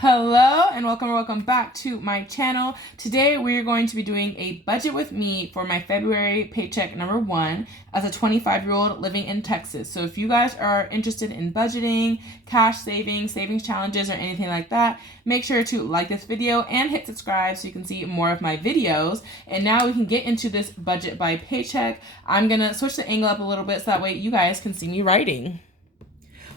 Hello and welcome back to my channel. Today we're going to be doing a budget with me for my February paycheck number 1 as a 25-year-old living in Texas. So if you guys are interested in budgeting, cash savings challenges, or anything like that, make sure to like this video and hit subscribe so you can see more of my videos. And now we can get into this budget by paycheck. I'm gonna switch the angle up a little bit so that way you guys can see me writing.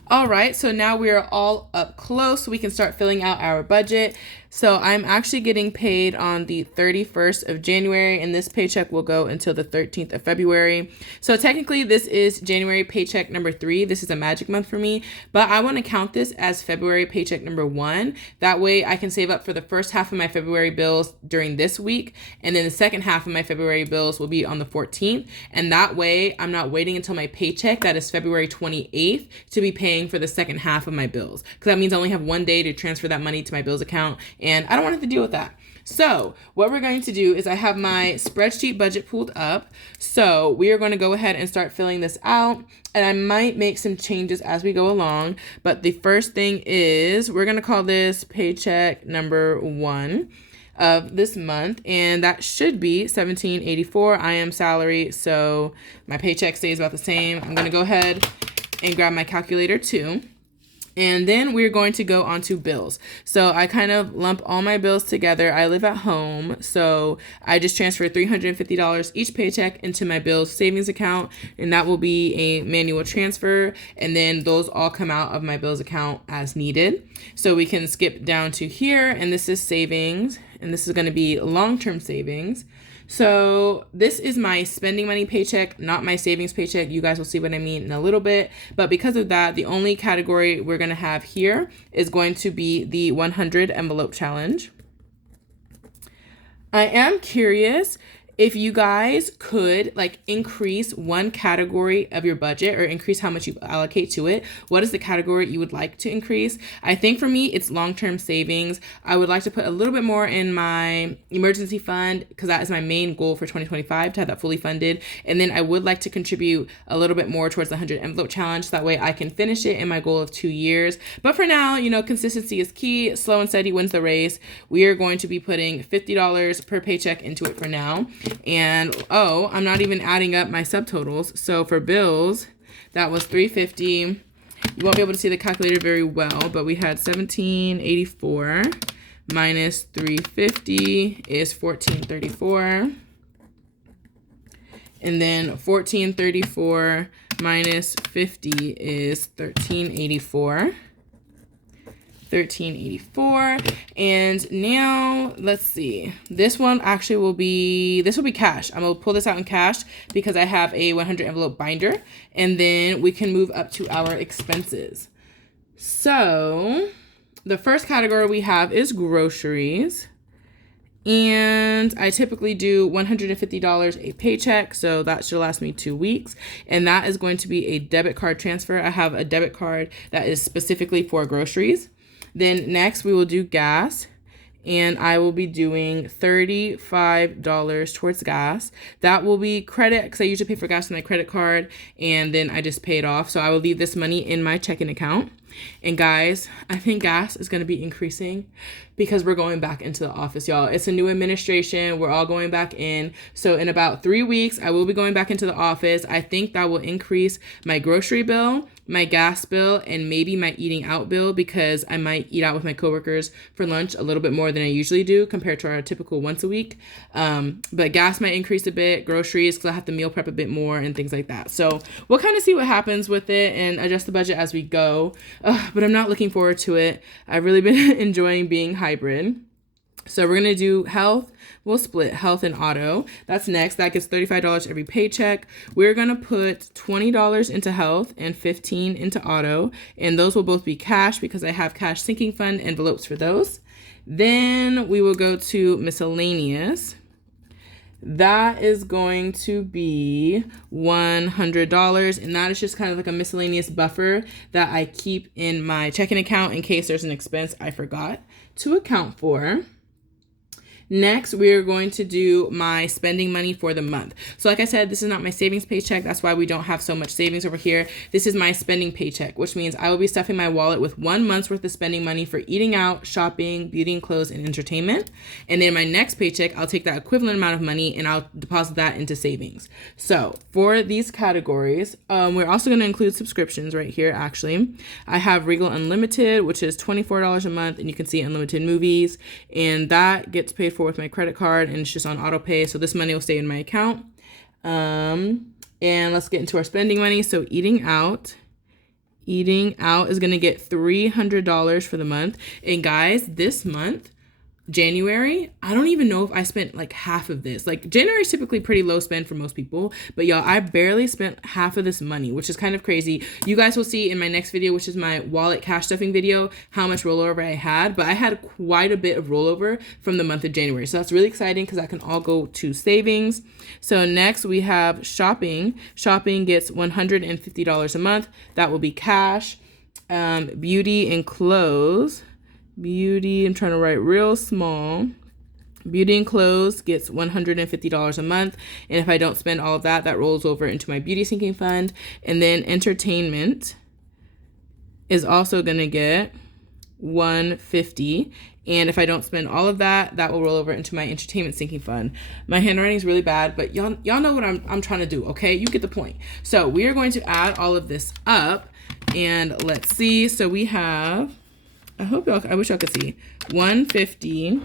All right, so now we are all up close so we can start filling out our budget. So I'm actually getting paid on the 31st of January, and this paycheck will go until the 13th of February. So technically this is January paycheck number 3. This is a magic month for me, but I want to count this as February paycheck number 1. That way I can save up for the first half of my February bills during this week, and then the second half of my February bills will be on the 14th. And that way I'm not waiting until my paycheck, that is February 28th, to be paying for the second half of my bills, because that means I only have one day to transfer that money to my bills account, and I don't want to have to deal with that. So what we're going to do is I have my spreadsheet budget pulled up. So we are going to go ahead and start filling this out, and I might make some changes as we go along. But the first thing is we're going to call this paycheck number 1 of this month, and that should be $17.84. I am salary, so my paycheck stays about the same. I'm going to go ahead and grab my calculator too. And then we're going to go on to bills. So I kind of lump all my bills together. I live at home, so I just transfer $350 each paycheck into my bills savings account, and that will be a manual transfer, and then those all come out of my bills account as needed. So we can skip down to here, and this is savings, and this is going to be long-term savings. So this is my spending money paycheck, not my savings paycheck. You guys will see what I mean in a little bit. But because of that, the only category we're going to have here is going to be the 100 envelope challenge. I am curious if you guys could increase one category of your budget or increase how much you allocate to it. What is the category you would like to increase? I think for me, it's long-term savings. I would like to put a little bit more in my emergency fund because that is my main goal for 2025, to have that fully funded. And then I would like to contribute a little bit more towards the 100 envelope challenge. So that way I can finish it in my goal of 2 years. But for now, consistency is key. Slow and steady wins the race. We are going to be putting $50 per paycheck into it for now. And I'm not even adding up my subtotals. So for bills, that was $350. You won't be able to see the calculator very well, but we had $17.84 minus $350 is $14.34. And then $14.34 minus 50 is $13.84. And now let's see, this one actually will be cash. I'm gonna pull this out in cash because I have a 100 envelope binder, and then we can move up to our expenses. So the first category we have is groceries, and I typically do $150 a paycheck, so that should last me 2 weeks, and that is going to be a debit card transfer. I have a debit card that is specifically for groceries. Then next we will do gas, and I will be doing $35 towards gas. That will be credit because I usually pay for gas on my credit card, and then I just pay it off. So I will leave this money in my checking account. And guys, I think gas is going to be increasing because we're going back into the office, y'all. It's a new administration. We're all going back in. So in about 3 weeks, I will be going back into the office. I think that will increase my grocery bill, my gas bill, and maybe my eating out bill, because I might eat out with my coworkers for lunch a little bit more than I usually do compared to our typical once a week. But gas might increase a bit, groceries, because I have to meal prep a bit more and things like that. So we'll kind of see what happens with it and adjust the budget as we go. But I'm not looking forward to it. I've really been enjoying being hybrid. So we're going to do health. We'll split health and auto. That's next. That gets $35 every paycheck. We're going to put $20 into health and $15 into auto. And those will both be cash because I have cash sinking fund envelopes for those. Then we will go to miscellaneous. That is going to be $100, and that is just kind of like a miscellaneous buffer that I keep in my checking account in case there's an expense I forgot to account for. Next, we are going to do my spending money for the month. So like I said, this is not my savings paycheck. That's why we don't have so much savings over here. This is my spending paycheck, which means I will be stuffing my wallet with 1 month's worth of spending money for eating out, shopping, beauty and clothes, and entertainment. And then my next paycheck, I'll take that equivalent amount of money and I'll deposit that into savings. So for these categories, we're also going to include subscriptions right here, actually. I have Regal Unlimited, which is $24 a month, and you can see unlimited movies, and that gets paid for with my credit card, and it's just on auto pay, so this money will stay in my account. And let's get into our spending money. So eating out is going to get $300 for the month. And guys, this month, January, I don't even know if I spent like half of this. Like January is typically pretty low spend for most people, but y'all, I barely spent half of this money, which is kind of crazy. You guys will see in my next video, which is my wallet cash stuffing video, how much rollover I had, but I had quite a bit of rollover from the month of January. So that's really exciting because that can all go to savings. So next we have shopping. Shopping gets $150 a month. That will be cash. Beauty and clothes. Beauty, I'm trying to write real small. Beauty and clothes gets $150 a month. And if I don't spend all of that, that rolls over into my beauty sinking fund. And then entertainment is also going to get $150. And if I don't spend all of that, that will roll over into my entertainment sinking fund. My handwriting is really bad, but y'all know what I'm trying to do, okay? You get the point. So we are going to add all of this up. And let's see. So we have... I wish y'all could see. 150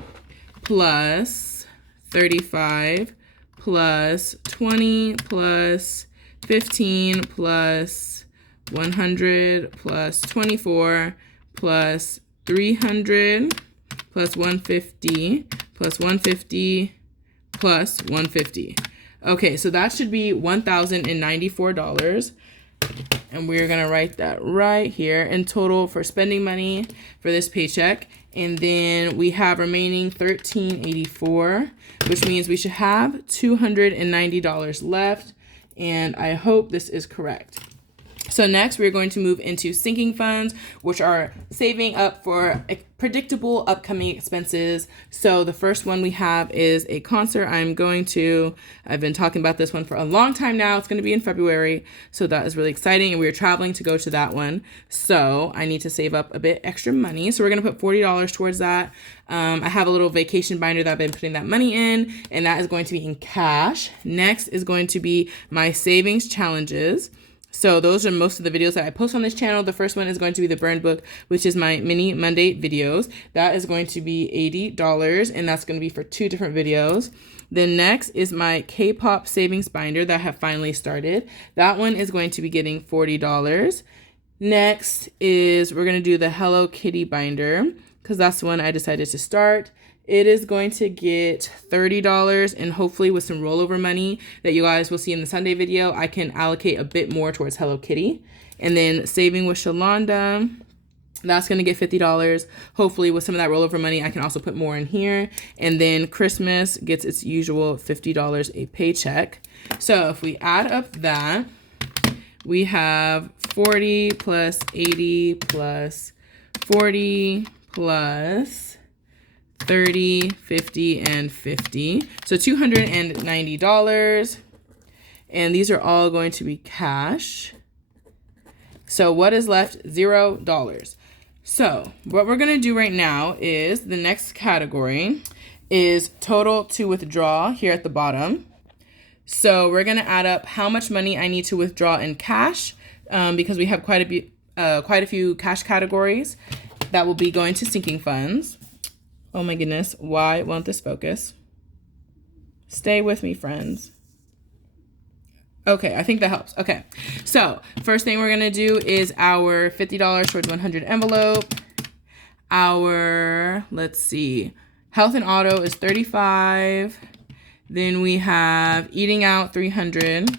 plus 35 plus 20 plus 15 plus 100 plus 24 plus 300 plus 150 plus 150 plus 150. Okay, so that should be $1,094. And we're going to write that right here in total for spending money for this paycheck. And then we have remaining $1,384, which means we should have $290 left. And I hope this is correct. So next, we're going to move into sinking funds, which are saving up for predictable upcoming expenses. So the first one we have is a concert I've been talking about this one for a long time now. It's going to be in February. So that is really exciting. And we're traveling to go to that one. So I need to save up a bit extra money. So we're going to put $40 towards that. I have a little vacation binder that I've been putting that money in, and that is going to be in cash. Next is going to be my savings challenges. So those are most of the videos that I post on this channel. The first one is going to be the burn book, which is my mini Monday videos. That is going to be $80, and that's going to be for 2 different videos. Then next is my K-pop savings binder that I have finally started. That one is going to be getting $40. Next is we're going to do the Hello Kitty binder because that's the one I decided to start. It is going to get $30, and hopefully with some rollover money that you guys will see in the Sunday video, I can allocate a bit more towards Hello Kitty. And then saving with Shalonda, that's going to get $50. Hopefully with some of that rollover money, I can also put more in here. And then Christmas gets its usual $50 a paycheck. So if we add up that, we have 40 plus 80 plus 40 plus 30, 50, and 50. So $290. And these are all going to be cash. So what is left? $0. So what we're going to do right now is the next category is total to withdraw here at the bottom. So we're going to add up how much money I need to withdraw in cash because we have quite a few cash categories that will be going to sinking funds. Oh my goodness, why won't this focus? Stay with me, friends. Okay, I think that helps. Okay, so first thing we're gonna do is our $50 towards 100 envelope. Our, let's see, health and auto is $35. Then we have eating out, $300.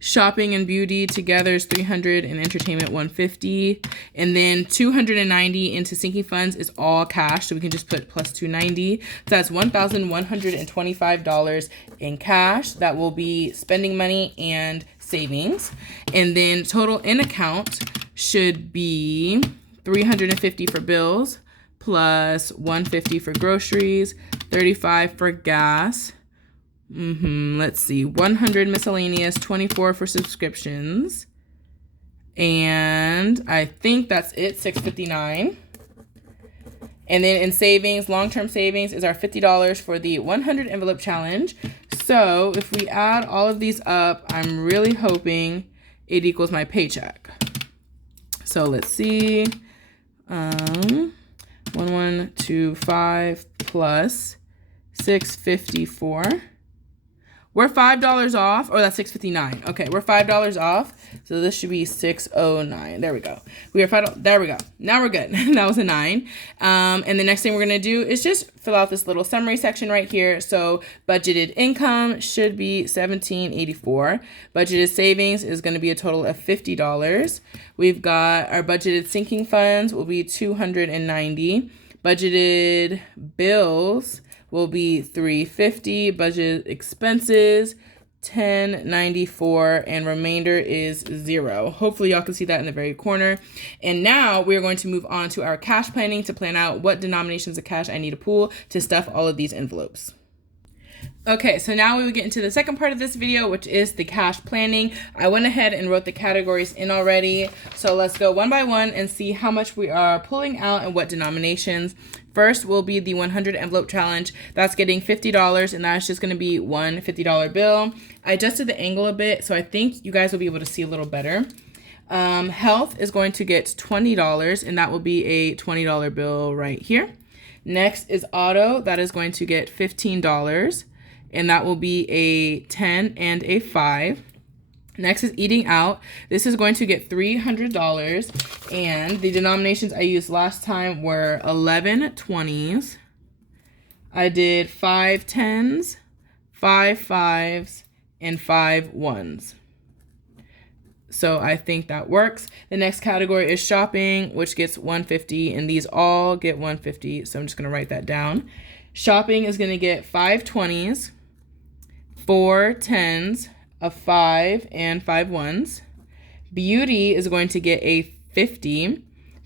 Shopping and beauty together is $300, and entertainment $150. And then $290 into sinking funds is all cash, so we can just put plus $290. So that's $1,125 in cash. That will be spending money and savings. And then total in account should be $350 for bills, plus 150 for groceries, 35 for gas. Let's see, 100 miscellaneous, 24 for subscriptions. And I think that's it, $6.59. And then in savings, long-term savings is our $50 for the 100 envelope challenge. So if we add all of these up, I'm really hoping it equals my paycheck. So let's see. 1125 plus 654. We're $5 off. Oh, that's $6.59. Okay, we're $5 off. So this should be $6.09. There we go. We are $5. There we go. Now we're good. That was a 9. And the next thing we're gonna do is just fill out this little summary section right here. So budgeted income should be $17.84. Budgeted savings is gonna be a total of $50. We've got our budgeted sinking funds will be $290. Budgeted bills will be $350, budget expenses $10.94, and remainder is 0. Hopefully y'all can see that in the very corner. And now we're going to move on to our cash planning to plan out what denominations of cash I need to pull to stuff all of these envelopes. Okay, so now we will get into the second part of this video, which is the cash planning. I went ahead and wrote the categories in already. So let's go one by one and see how much we are pulling out and what denominations. First will be the 100 envelope challenge. That's getting $50, and that's just gonna be one $50 bill. I adjusted the angle a bit, so I think you guys will be able to see a little better. Health is going to get $20, and that will be a $20 bill right here. Next is auto. That is going to get $15, and that will be a 10 and a 5. Next is eating out. This is going to get $300, and the denominations I used last time were 11 20s. I did 5 10s, 5 5s, and 5 1s. So I think that works. The next category is shopping, which gets $150, and these all get $150, so I'm just gonna write that down. Shopping is gonna get 5 20s, 4 10s, a 5, and 5 1s. Beauty is going to get a 50,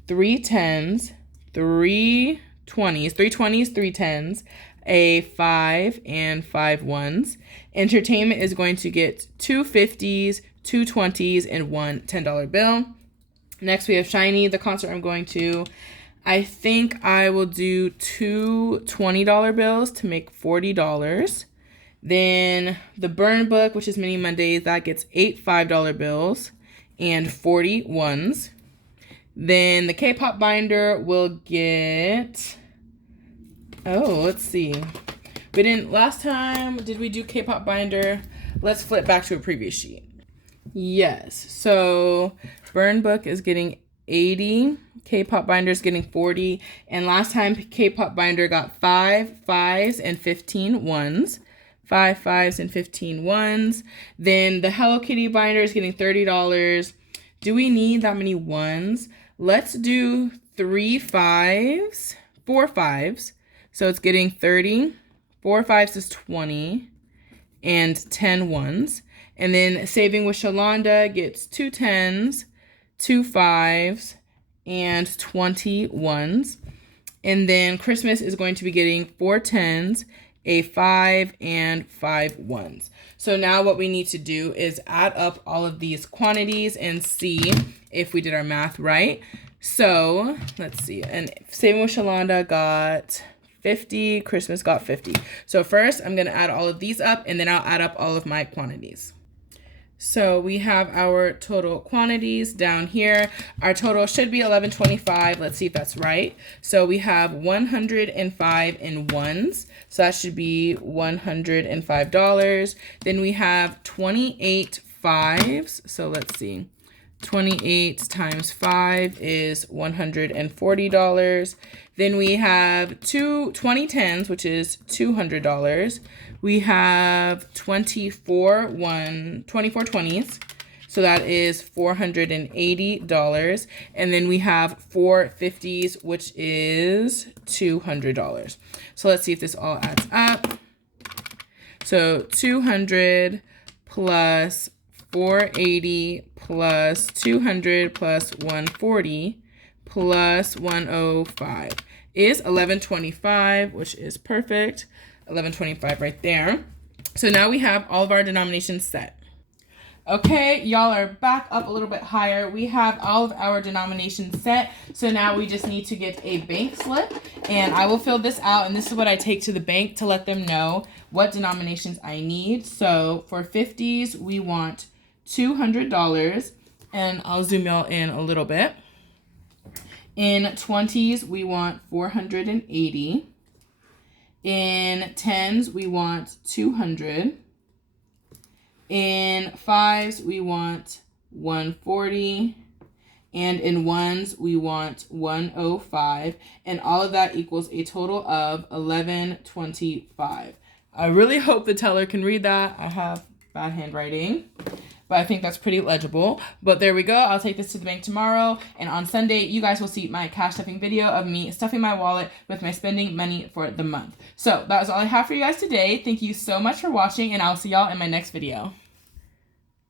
3 10s, 3 20s, 3 20s, 3 10s, a 5, and 5 1s. Entertainment is going to get 2 50s, 2 20s, and 1 $10 bill. Next we have Shiny, the concert I'm going to. I think I will do 2 $20 bills to make $40. Then the Burn Book, which is Mini Mondays, that gets 8 $5 bills and 40 1s. Then the K-pop binder will get, let's see. We didn't, last time, did we do K-pop binder? Let's flip back to a previous sheet. Yes, so Burn Book is getting 80, K-pop binder is getting 40, and last time K-pop binder got 5 5s and 15 1s. 5 5s and 15 1s. Then the Hello Kitty binder is getting $30. Do we need that many 1s? Let's do 3 5s, 4 5s. So it's getting 30. 4 5s is 20 and 10 1s. And then Saving with Shalonda gets 2 10s, 2 5s, and 20 1s. And then Christmas is going to be getting 4 10s, a 5, and 5 1s. So now what we need to do is add up all of these quantities and see if we did our math right. So let's see, and Saving with Shalonda got 50, Christmas got 50. So first I'm gonna add all of these up, and then I'll add up all of my quantities. So we have our total quantities down here. Our total should be 1125. Let's see if that's right. So we have 105 in 1s. So that should be $105. Then we have 28 5s. So let's see. 28 times 5 is $140. Then we have 20 10s, which is $200. We have 24 20s, so that is $480. And then we have 4 50s, which is $200. So let's see if this all adds up. So 200 plus 480 plus 200 plus 140 plus 105. is $11.25, which is perfect. $11.25 right there. So now we have all of our denominations set. Okay, y'all are back up a little bit higher. We have all of our denominations set. So now we just need to get a bank slip, and I will fill this out, and this is what I take to the bank to let them know what denominations I need. So for 50s, we want $200, and I'll zoom y'all in a little bit. In 20s, we want 480. In 10s, we want 200. In 5s, we want 140. And in 1s, we want 105. And all of that equals a total of $11.25. I really hope the teller can read that. I have bad handwriting, but I think that's pretty legible. But there we go. I'll take this to the bank tomorrow. And on Sunday, you guys will see my cash stuffing video of me stuffing my wallet with my spending money for the month. So that was all I have for you guys today. Thank you so much for watching, and I'll see y'all in my next video.